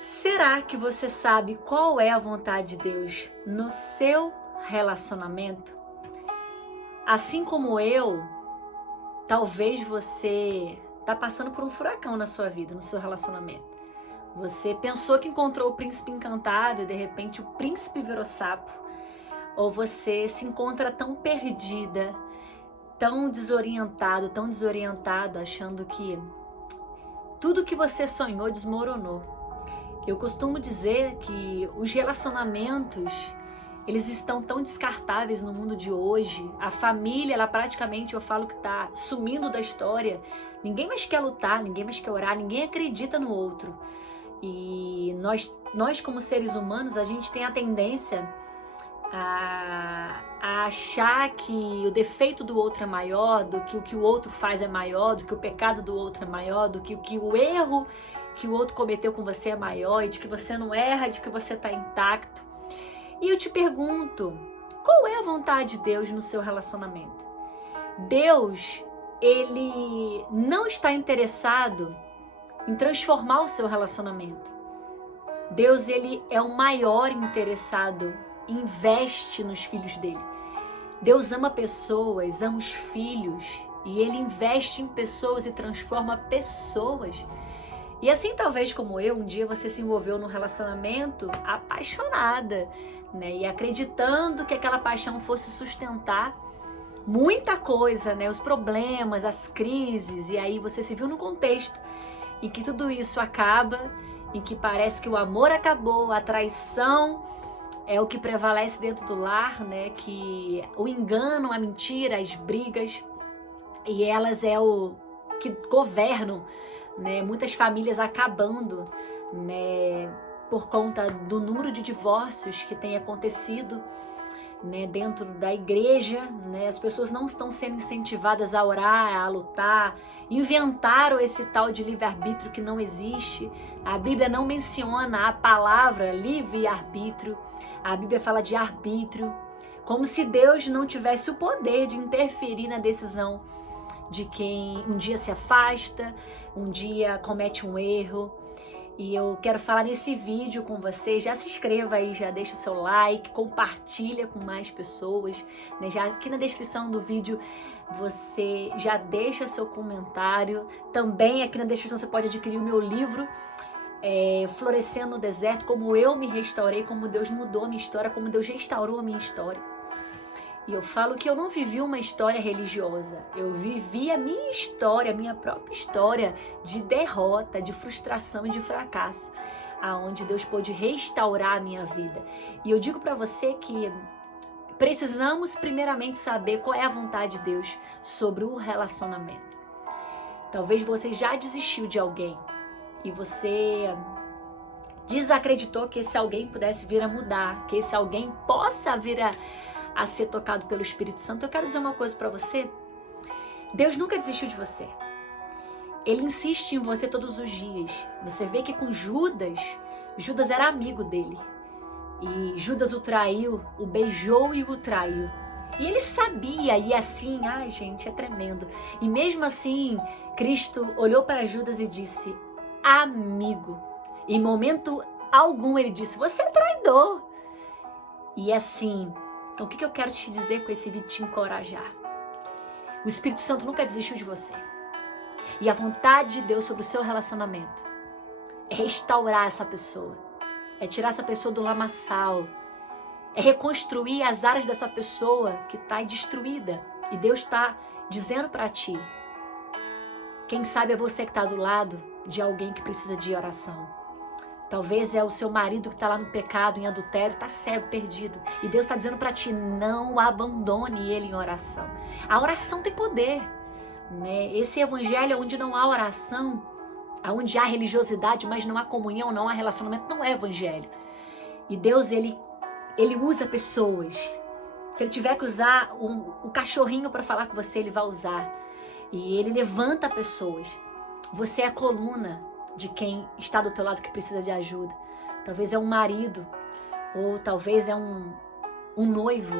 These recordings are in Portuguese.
Será que você sabe qual é a vontade de Deus no seu relacionamento? Assim como eu, talvez você está passando por um furacão na sua vida, no seu relacionamento. Você pensou que encontrou o príncipe encantado e de repente o príncipe virou sapo. Ou você se encontra tão perdida, tão desorientado, achando que tudo que você sonhou desmoronou. Eu costumo dizer que os relacionamentos, eles estão tão descartáveis no mundo de hoje. A família, ela praticamente, eu falo que tá sumindo da história. Ninguém mais quer lutar, ninguém mais quer orar, ninguém acredita no outro. E nós como seres humanos, a gente tem a tendência a achar que o defeito do outro é maior, do que o que o outro faz é maior, do que o pecado do outro é maior, do que o erro que o outro cometeu com você é maior, e de que você não erra, de que você está intacto. E eu te pergunto, qual é a vontade de Deus no seu relacionamento? Deus, ele não está interessado em transformar o seu relacionamento. Deus, ele é o maior interessado, investe nos filhos dele. Deus ama pessoas, ama os filhos, e ele investe em pessoas e transforma pessoas. E assim, talvez como eu, um dia você se envolveu num relacionamento apaixonada, né? E acreditando que aquela paixão fosse sustentar muita coisa, né? Os problemas, as crises, e aí você se viu num contexto em que tudo isso acaba, em que parece que o amor acabou, a traição é o que prevalece dentro do lar, né? Que o engano, a mentira, as brigas, e elas é o que governam, né? Muitas famílias acabando, né? Por conta do número de divórcios que tem acontecido, né? Dentro da igreja, né? As pessoas não estão sendo incentivadas a orar, a lutar, inventaram esse tal de livre-arbítrio que não existe. A Bíblia não menciona a palavra livre-arbítrio, a Bíblia fala de arbítrio, como se Deus não tivesse o poder de interferir na decisão de quem um dia se afasta, um dia comete um erro. E eu quero falar nesse vídeo com você. Já se inscreva aí, já deixa o seu like, compartilha com mais pessoas, né? Já aqui na descrição do vídeo você já deixa seu comentário. Também aqui na descrição você pode adquirir o meu livro, Florescendo no Deserto, como eu me restaurei, como Deus mudou a minha história, como Deus restaurou a minha história. E eu falo que eu não vivi uma história religiosa, eu vivi a minha história, a minha própria história de derrota, de frustração e de fracasso, aonde Deus pôde restaurar a minha vida. E eu digo para você que precisamos primeiramente saber qual é a vontade de Deus sobre o relacionamento. Talvez você já desistiu de alguém e você desacreditou que esse alguém pudesse vir a mudar, que esse alguém possa vir a ser tocado pelo Espírito Santo. Eu quero dizer uma coisa para você: Deus nunca desistiu de você. Ele insiste em você todos os dias. Você vê que com Judas era amigo dele. E Judas o traiu, o beijou e o traiu. E ele sabia, e assim, ai gente, é tremendo. E mesmo assim, Cristo olhou para Judas e disse: amigo. Em momento algum ele disse: você é traidor. E assim, então, o que eu quero te dizer com esse vídeo, te encorajar? O Espírito Santo nunca desistiu de você. E a vontade de Deus sobre o seu relacionamento é restaurar essa pessoa, é tirar essa pessoa do lamaçal, é reconstruir as áreas dessa pessoa que está destruída. E Deus está dizendo para ti, quem sabe é você que está do lado de alguém que precisa de oração. Talvez é o seu marido que está lá no pecado, em adultério, está cego, perdido. E Deus está dizendo para ti, não abandone ele em oração. A oração tem poder, né? Esse evangelho onde não há oração, onde há religiosidade, mas não há comunhão, não há relacionamento, não é evangelho. E Deus, ele usa pessoas. Se ele tiver que usar o cachorrinho para falar com você, ele vai usar. E ele levanta pessoas. Você é a coluna de quem está do teu lado que precisa de ajuda. Talvez é um marido, ou talvez é um noivo,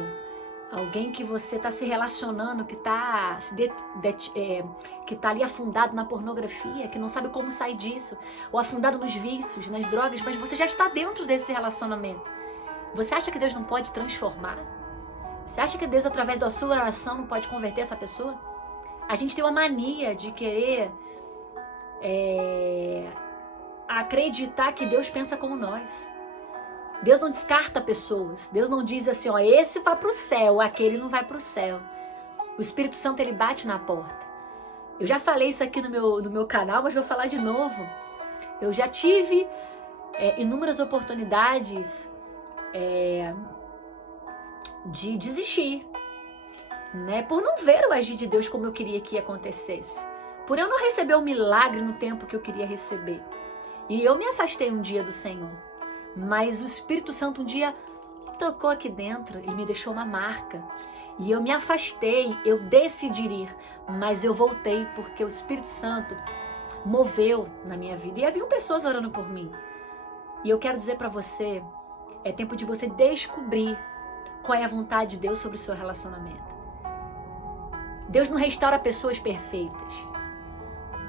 Alguém que você está se relacionando, que está ali afundado na pornografia, que não sabe como sair disso, ou afundado nos vícios, nas drogas, mas você já está dentro desse relacionamento. Você acha que Deus não pode transformar? Você acha que Deus, através da sua oração, não pode converter essa pessoa? A gente tem uma mania de querer acreditar que Deus pensa como nós. Deus não descarta pessoas. Deus não diz assim, ó, esse vai para o céu, aquele não vai para o céu. O Espírito Santo, ele bate na porta. Eu já falei isso aqui no meu canal, mas vou falar de novo. Eu já tive inúmeras oportunidades de desistir, né? Por não ver o agir de Deus como eu queria que acontecesse. Por eu não receber o milagre no tempo que eu queria receber. E eu me afastei um dia do Senhor. Mas o Espírito Santo um dia tocou aqui dentro e me deixou uma marca. E eu me afastei, eu decidi ir, mas eu voltei porque o Espírito Santo moveu na minha vida. E haviam pessoas orando por mim. E eu quero dizer para você, é tempo de você descobrir qual é a vontade de Deus sobre o seu relacionamento. Deus não restaura pessoas perfeitas.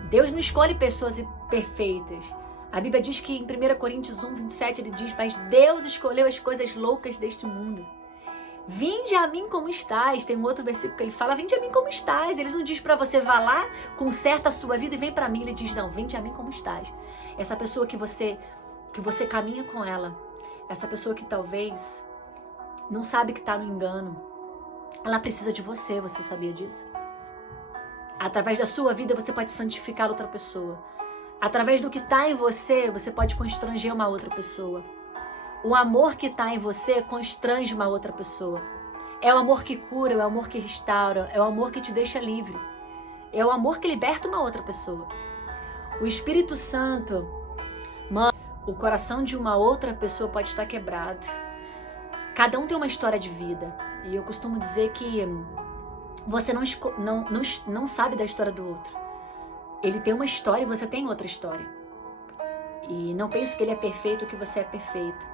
Deus não escolhe pessoas perfeitas. A Bíblia diz que em 1 Coríntios 1, 27, ele diz, mas Deus escolheu as coisas loucas deste mundo. Vinde a mim como estás. Tem um outro versículo que ele fala, vinde a mim como estás. Ele não diz para você, vá lá, conserta a sua vida e vem para mim. Ele diz, não, vinde a mim como estás. Essa pessoa que você caminha com ela, essa pessoa que talvez não sabe que está no engano, ela precisa de você, você sabia disso? Através da sua vida você pode santificar outra pessoa. Através do que está em você, você pode constranger uma outra pessoa. O amor que está em você constrange uma outra pessoa. É o amor que cura, é o amor que restaura, é o amor que te deixa livre. É o amor que liberta uma outra pessoa. O Espírito Santo, mano, o coração de uma outra pessoa pode estar quebrado. Cada um tem uma história de vida. E eu costumo dizer que você não sabe da história do outro. Ele tem uma história e você tem outra história. E não pense que ele é perfeito ou que você é perfeito.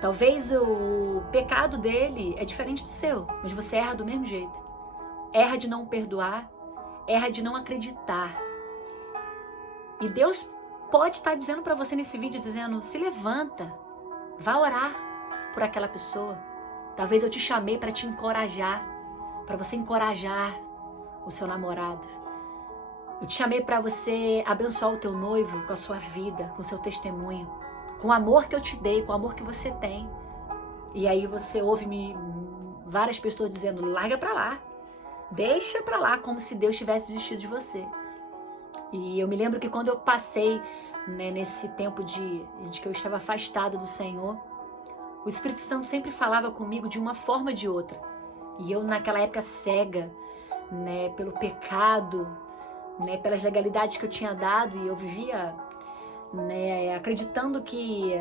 Talvez o pecado dele é diferente do seu, mas você erra do mesmo jeito. Erra de não perdoar, erra de não acreditar. E Deus pode estar dizendo para você nesse vídeo, dizendo, se levanta, vá orar por aquela pessoa. Talvez eu te chamei para te encorajar, para você encorajar o seu namorado. Eu te chamei para você abençoar o teu noivo com a sua vida, com o seu testemunho, com o amor que eu te dei, com o amor que você tem. E aí você ouve várias pessoas dizendo, larga para lá, deixa para lá, como se Deus tivesse desistido de você. E eu me lembro que quando eu passei, né, nesse tempo de que eu estava afastada do Senhor, o Espírito Santo sempre falava comigo de uma forma ou de outra. E eu naquela época cega, né, pelo pecado, né, pelas legalidades que eu tinha dado, e eu vivia, né, acreditando que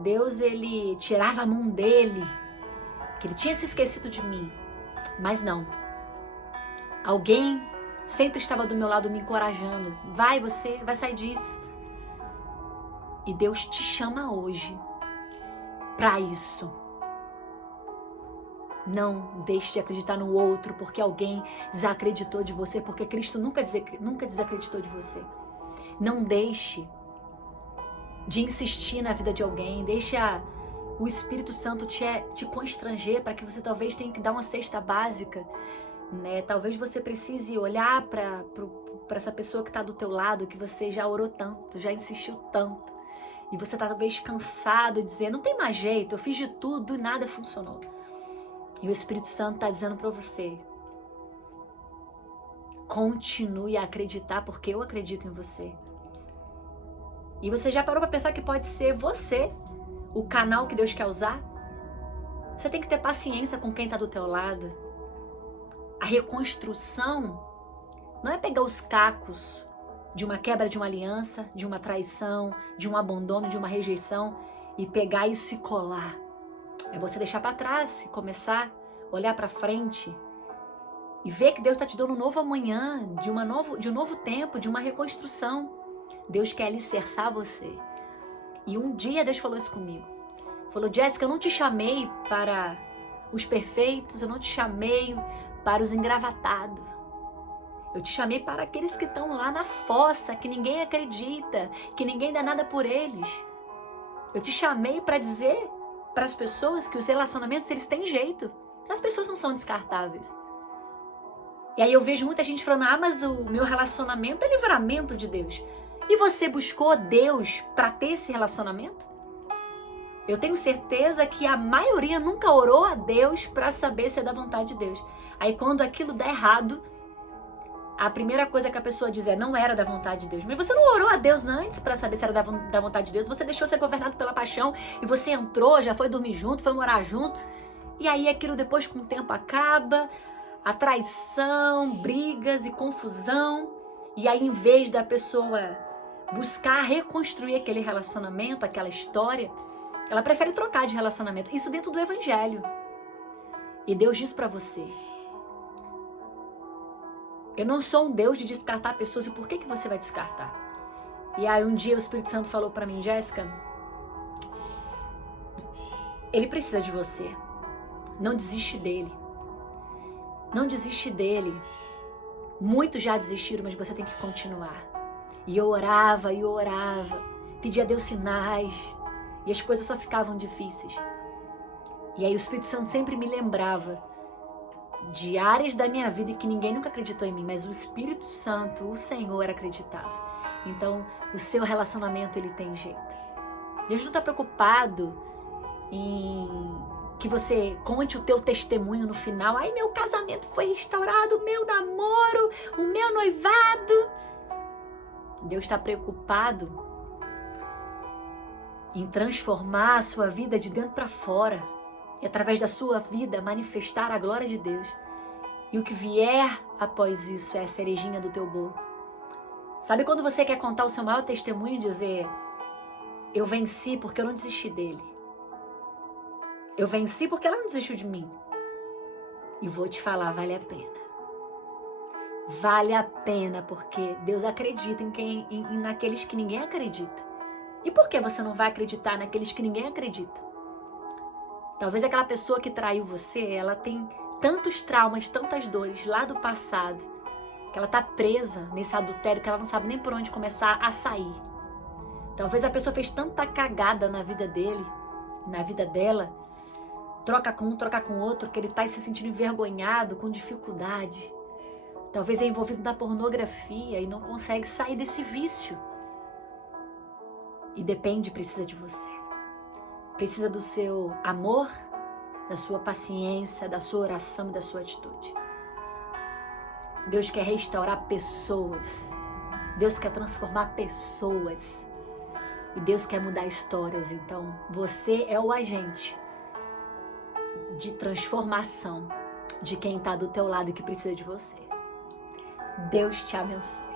Deus, ele tirava a mão dele, que ele tinha se esquecido de mim. Mas não. Alguém sempre estava do meu lado me encorajando. Vai, você vai sair disso. E Deus te chama hoje para isso. Não deixe de acreditar no outro porque alguém desacreditou de você, porque Cristo nunca desacreditou de você. Não deixe de insistir na vida de alguém, deixa o Espírito Santo te constranger para que você talvez tenha que dar uma cesta básica, né? Talvez você precise olhar para essa pessoa que está do teu lado, que você já orou tanto, já insistiu tanto, e você está talvez cansado de dizer, não tem mais jeito, eu fiz de tudo e nada funcionou. E o Espírito Santo está dizendo para você, continue a acreditar, porque eu acredito em você. E você já parou para pensar que pode ser você, o canal que Deus quer usar? Você tem que ter paciência com quem está do teu lado. A reconstrução não é pegar os cacos de uma quebra de uma aliança, de uma traição, de um abandono, de uma rejeição, e pegar isso e colar. É você deixar para trás e começar a olhar para frente e ver que Deus está te dando um novo amanhã, de um novo tempo, de uma reconstrução. Deus quer alicerçar você. E um dia Deus falou isso comigo. Falou, Jéssica, eu não te chamei para os perfeitos, eu não te chamei para os engravatados. Eu te chamei para aqueles que estão lá na fossa, que ninguém acredita, que ninguém dá nada por eles. Eu te chamei para dizer para as pessoas que os relacionamentos, eles têm jeito. As pessoas não são descartáveis. E aí eu vejo muita gente falando, mas o meu relacionamento é livramento de Deus. E você buscou Deus para ter esse relacionamento? Eu tenho certeza que a maioria nunca orou a Deus para saber se é da vontade de Deus. Aí quando aquilo dá errado, a primeira coisa que a pessoa diz é, não era da vontade de Deus. Mas você não orou a Deus antes para saber se era da vontade de Deus. Você deixou ser governado pela paixão e você entrou, já foi dormir junto, foi morar junto. E aí aquilo depois com o tempo acaba, a traição, brigas e confusão. E aí em vez da pessoa buscar reconstruir aquele relacionamento, aquela história, ela prefere trocar de relacionamento. Isso dentro do evangelho. E Deus diz para você, eu não sou um Deus de descartar pessoas, e por que você vai descartar? E aí um dia o Espírito Santo falou para mim, Jéssica, ele precisa de você. Não desiste dele. Não desiste dele. Muitos já desistiram, mas você tem que continuar. E eu orava, pedia a Deus sinais, e as coisas só ficavam difíceis. E aí o Espírito Santo sempre me lembrava de áreas da minha vida que ninguém nunca acreditou em mim, mas o Espírito Santo, o Senhor, acreditava. Então, o seu relacionamento, ele tem jeito. Deus não está preocupado em que você conte o teu testemunho no final. Ai, meu casamento foi restaurado, o meu namoro, o meu noivado. Deus está preocupado em transformar a sua vida de dentro para fora. E através da sua vida manifestar a glória de Deus. E o que vier após isso é a cerejinha do teu bolo. Sabe quando você quer contar o seu maior testemunho e dizer, eu venci porque eu não desisti dele. Eu venci porque ela não desistiu de mim. E vou te falar, vale a pena. Vale a pena porque Deus acredita naqueles que ninguém acredita. E por que você não vai acreditar naqueles que ninguém acredita? Talvez aquela pessoa que traiu você, ela tem tantos traumas, tantas dores lá do passado, que ela tá presa nesse adultério que ela não sabe nem por onde começar a sair. Talvez a pessoa fez tanta cagada na vida dele, na vida dela, troca com um, troca com outro, que ele tá se sentindo envergonhado, com dificuldade. Talvez é envolvido na pornografia e não consegue sair desse vício. E precisa de você. Precisa do seu amor, da sua paciência, da sua oração e da sua atitude. Deus quer restaurar pessoas. Deus quer transformar pessoas. E Deus quer mudar histórias. Então, você é o agente de transformação de quem está do teu lado e que precisa de você. Deus te abençoe.